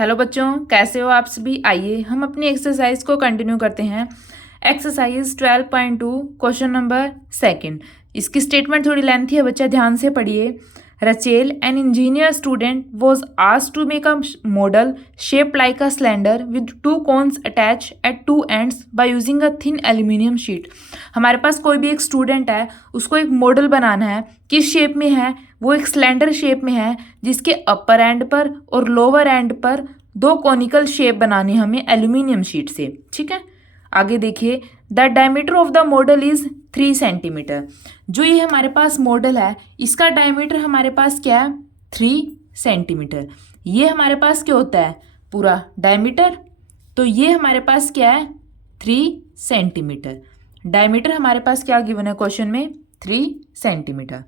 Hello बच्चों, कैसे हो आप सभी। आइए हम अपनी एक्सरसाइज को कंटिन्यू करते हैं। Exercise 12.2 question number second. इसकी स्टेटमेंट थोड़ी लेंथी है बच्चा, ध्यान से पढ़िए। Rachel an engineer student was asked to make a model shape like a cylinder with two cones attach at two ends by using a thin aluminium sheet. हमारे पास कोई भी एक स्टूडेंट है, उसको एक मॉडल बनाना है। किस शेप में है? वो एक सिलेंडर शेप में है, जिसके अपर एंड पर और लोअर एंड पर दो कॉनिकल शेप बनानी है हमें एल्यूमिनियम शीट से। ठीक है, आगे देखिए। The diameter of the model is 3 centimetre. जो ये हमारे पास मॉडल है, इसका डायमीटर हमारे पास क्या है? 3 सेंटीमीटर। ये हमारे पास क्या होता है? पूरा डायमीटर। तो ये हमारे पास क्या है? 3 सेंटीमीटर। डायमीटर हमारे पास क्या गिवन है क्वेश्चन में? 3 centimetre.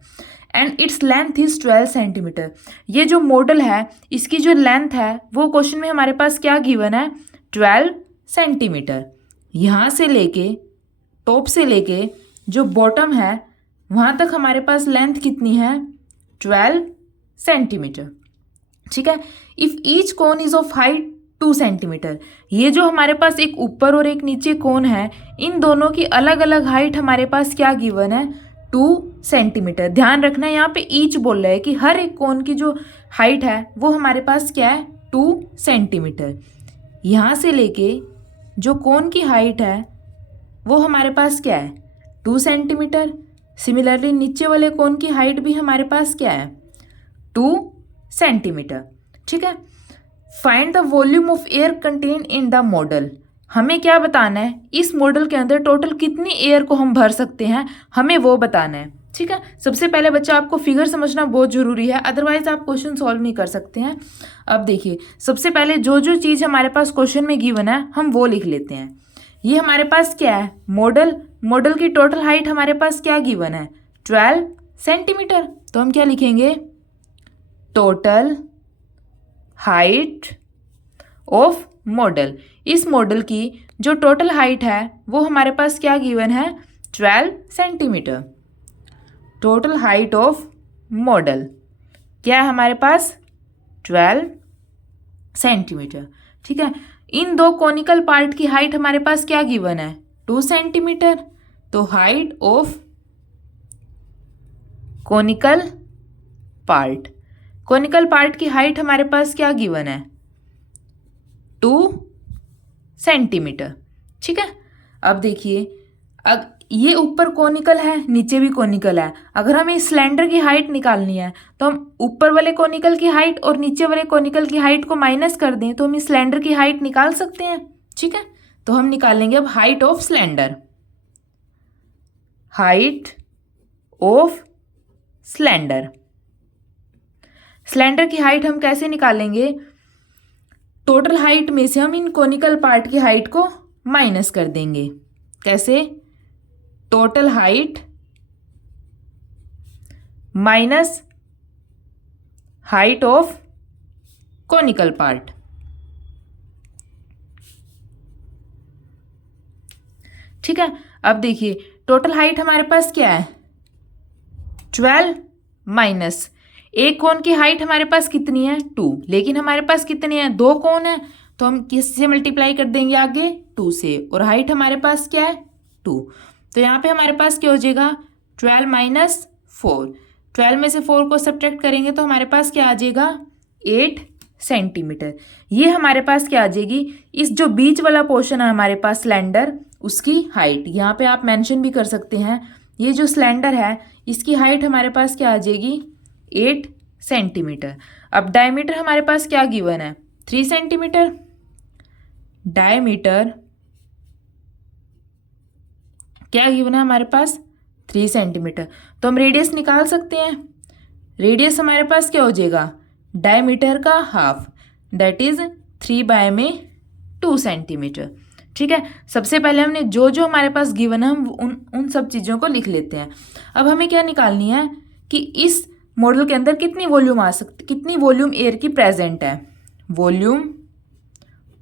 And its length is 12 centimetre. ये जो मॉडल है, इसकी जो लेंथ है वो क्वेश्चन में हमारे पास क्या गिवन है? 12 सेंटीमीटर। यहाँ से लेके टॉप से लेके जो बॉटम है वहाँ तक हमारे पास लेंथ कितनी है? 12 सेंटीमीटर। ठीक है। If each cone is of height 2 centimetre. ये जो हमारे पास एक ऊपर और एक नीचे कोन है, इन दोनों की अलग अलग हाइट हमारे पास क्या गिवन है? 2 सेंटीमीटर। ध्यान रखना है, यहाँ पे ईच बोल रहा है कि हर एक कोन की जो हाइट है वो हमारे पास क्या है? 2 सेंटीमीटर। यहाँ से लेके जो कोन की हाइट है वो हमारे पास क्या है? 2 सेंटीमीटर। सिमिलरली नीचे वाले कोन की हाइट भी हमारे पास क्या है? 2 सेंटीमीटर। ठीक है। Find the volume of air contain in the model. हमें क्या बताना है? इस मॉडल के अंदर टोटल कितनी एयर को हम भर सकते हैं, हमें वो बताना है। ठीक है। सबसे पहले बच्चा आपको फिगर समझना बहुत जरूरी है, अदरवाइज आप क्वेश्चन सॉल्व नहीं कर सकते हैं। अब देखिए, सबसे पहले जो जो चीज़ हमारे पास क्वेश्चन में गिवन है हम वो लिख लेते हैं। ये हमारे पास क्या है? मॉडल। मॉडल की टोटल हाइट हमारे पास क्या गिवन है? 12 सेंटीमीटर। तो हम क्या लिखेंगे? Total height of model. इस मॉडल की जो टोटल हाइट है वो हमारे पास क्या गिवन है? 12 centimetre. Total height of model क्या है हमारे पास? 12 सेंटीमीटर। ठीक है। इन दो कॉनिकल पार्ट की हाइट हमारे पास क्या गिवन है? 2 सेंटीमीटर। तो height of conical part, conical part की हाइट हमारे पास क्या गिवन है? 2 सेंटीमीटर। ठीक है। अब देखिए, अब ये ऊपर कॉनिकल है, नीचे भी कॉनिकल है। अगर हमें सिलेंडर की हाइट निकालनी है तो हम ऊपर वाले कॉनिकल की हाइट और नीचे वाले कॉनिकल की हाइट को माइनस कर दें तो हम इस सिलेंडर की हाइट निकाल सकते हैं। ठीक है। तो हम निकालेंगे अब height of cylinder. Height of cylinder. Cylinder की हाइट हम कैसे निकालेंगे? टोटल हाइट में से हम इन कॉनिकल पार्ट की हाइट को माइनस कर देंगे। कैसे? Total height minus height of conical part. ठीक है। अब देखिए, टोटल हाइट हमारे पास क्या है? 12 माइनस एक कोन की हाइट हमारे पास कितनी है? 2। लेकिन हमारे पास कितने हैं? 2 कोन है, तो हम किससे मल्टीप्लाई कर देंगे आगे? 2 से। और हाइट हमारे पास क्या है? 2। तो यहाँ पे हमारे पास क्या हो जाएगा? 12 माइनस 4। 12 में से 4 को सब्ट्रैक्ट करेंगे तो हमारे पास क्या आ जाएगा? 8 सेंटीमीटर। ये हमारे पास क्या आ जाएगी? इस जो बीच वाला पोर्शन है हमारे पास सिलेंडर, उसकी हाइट। यहाँ पे आप मेंशन भी कर सकते हैं, ये जो सिलेंडर है इसकी हाइट हमारे पास क्या आ जाएगी? 8 सेंटीमीटर। अब डायमीटर हमारे पास क्या गिवन है? 3 सेंटीमीटर। डायमीटर क्या गिवन है हमारे पास? 3 सेंटीमीटर। तो हम रेडियस निकाल सकते हैं। रेडियस हमारे पास क्या हो जाएगा? डायमीटर का हाफ, दैट इज 3 बाय में 2 सेंटीमीटर। ठीक है। सबसे पहले हमने जो जो हमारे पास गिवन है हम उन सब चीज़ों को लिख लेते हैं। अब हमें क्या निकालनी है कि इस मॉडल के अंदर कितनी वॉल्यूम आ सकती, कितनी वॉल्यूम एयर की प्रेजेंट है? Volume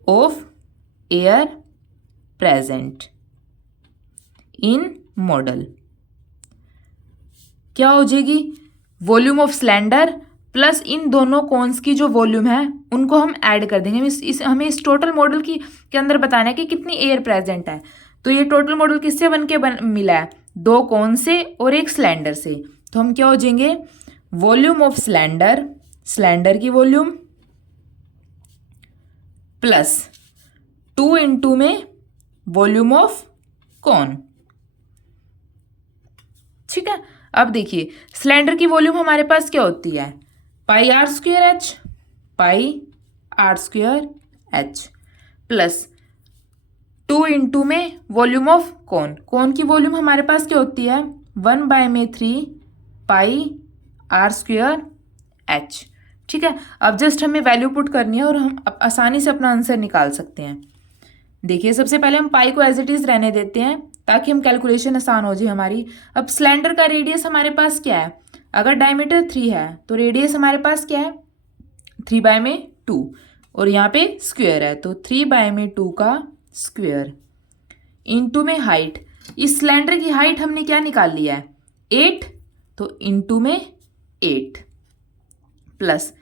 of air present in model क्या हो जाएगी? वॉल्यूम ऑफ सिलेंडर प्लस इन दोनों कोन्स की जो वॉल्यूम है उनको हम ऐड कर देंगे। हमें इस टोटल मॉडल के अंदर बताना है कि कितनी एयर प्रेजेंट है। तो ये टोटल मॉडल किससे मिला है? 2 कोन से और एक सिलेंडर से। तो हम क्या हो जाएंगे, वॉल्यूम ऑफ सिलेंडर की वॉल्यूम प्लस 2 इंटू में वॉल्यूम ऑफ कौन। ठीक है, अब देखिए सिलेंडर की वॉल्यूम हमारे पास क्या होती है, pi r square h plus 2 into में वॉल्यूम ऑफ कौन की वॉल्यूम हमारे पास क्या होती है, 1/3 पाई आर स्क्वायर एच। ठीक है, अब जस्ट हमें वैल्यू पुट करनी है और हम आसानी से अपना आंसर निकाल सकते हैं। देखिए सबसे पहले हम पाई को एज इट इज रहने देते हैं ताकि हम कैलकुलेशन आसान हो जाए हमारी। अब सिलेंडर का रेडियस हमारे पास क्या है, अगर डायमीटर 3 है तो रेडियस हमारे पास क्या है, 3/2 और यहाँ पे स्क्वायर है तो 3/2 का स्क्वायर इंटू में हाइट। इस सिलेंडर की हाइट हमने क्या निकाल लिया है, 8, तो इंटू में 8 प्लस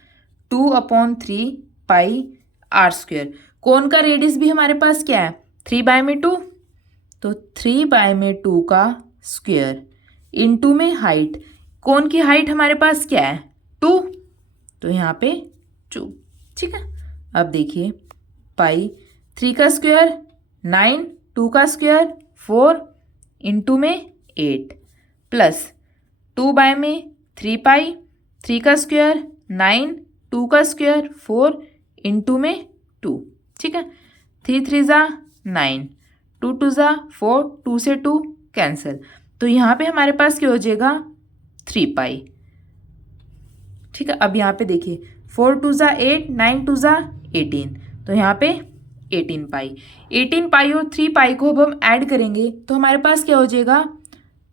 2/3 पाई आर स्क्वायर। कोन का रेडियस भी हमारे पास क्या है, 3/2 तो 3/2 का स्क्वायर इंटू में हाइट। कोन की हाइट हमारे पास क्या है, 2, तो यहाँ पे 2। ठीक है, अब देखिए पाई 3 का स्क्वायर 9, 2 का स्क्वायर 4 इंटू में 8 प्लस 2/3 पाई 3 का स्क्वायर 9, 2 का स्क्वायर 4 इंटू में 2। ठीक है, 3 3 ज़ा 9, 2 2 ज़ा 4, 2 से 2 कैंसिल, तो यहाँ पे हमारे पास क्या हो जाएगा 3 पाई। ठीक है, अब यहाँ पे देखिए 4 2 ज़ा 8, 9 2 ज़ा 18, तो यहाँ पे 18 पाई। 18 पाई और 3 पाई को अब हम ऐड करेंगे तो हमारे पास क्या हो जाएगा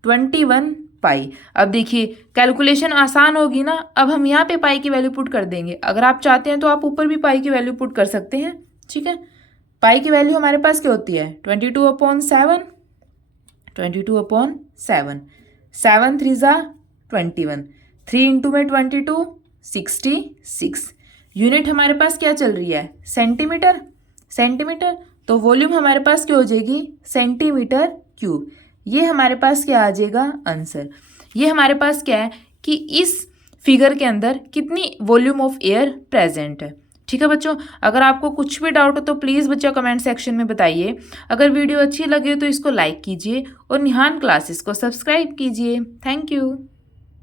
21 पाई। अब देखिए कैलकुलेशन आसान होगी ना, अब हम यहाँ पे पाई की वैल्यू पुट कर देंगे। अगर आप चाहते हैं तो आप ऊपर भी पाई की वैल्यू पुट कर सकते हैं। ठीक है, पाई की वैल्यू हमारे पास क्या होती है 22/7, 22/7, 7 3 ज़ा 21, 3 इंटू में 22 66। यूनिट हमारे पास क्या चल रही है, सेंटीमीटर, तो वॉल्यूम हमारे पास क्या हो जाएगी सेंटीमीटर क्यूब। ये हमारे पास क्या आ जाएगा आंसर। ये हमारे पास क्या है कि इस फिगर के अंदर कितनी वॉल्यूम ऑफ एयर प्रेजेंट है। ठीक है बच्चों, अगर आपको कुछ भी डाउट हो तो प्लीज़ बच्चा कमेंट सेक्शन में बताइए। अगर वीडियो अच्छी लगे तो इसको लाइक कीजिए और निहान क्लासेस को सब्सक्राइब कीजिए। Thank you.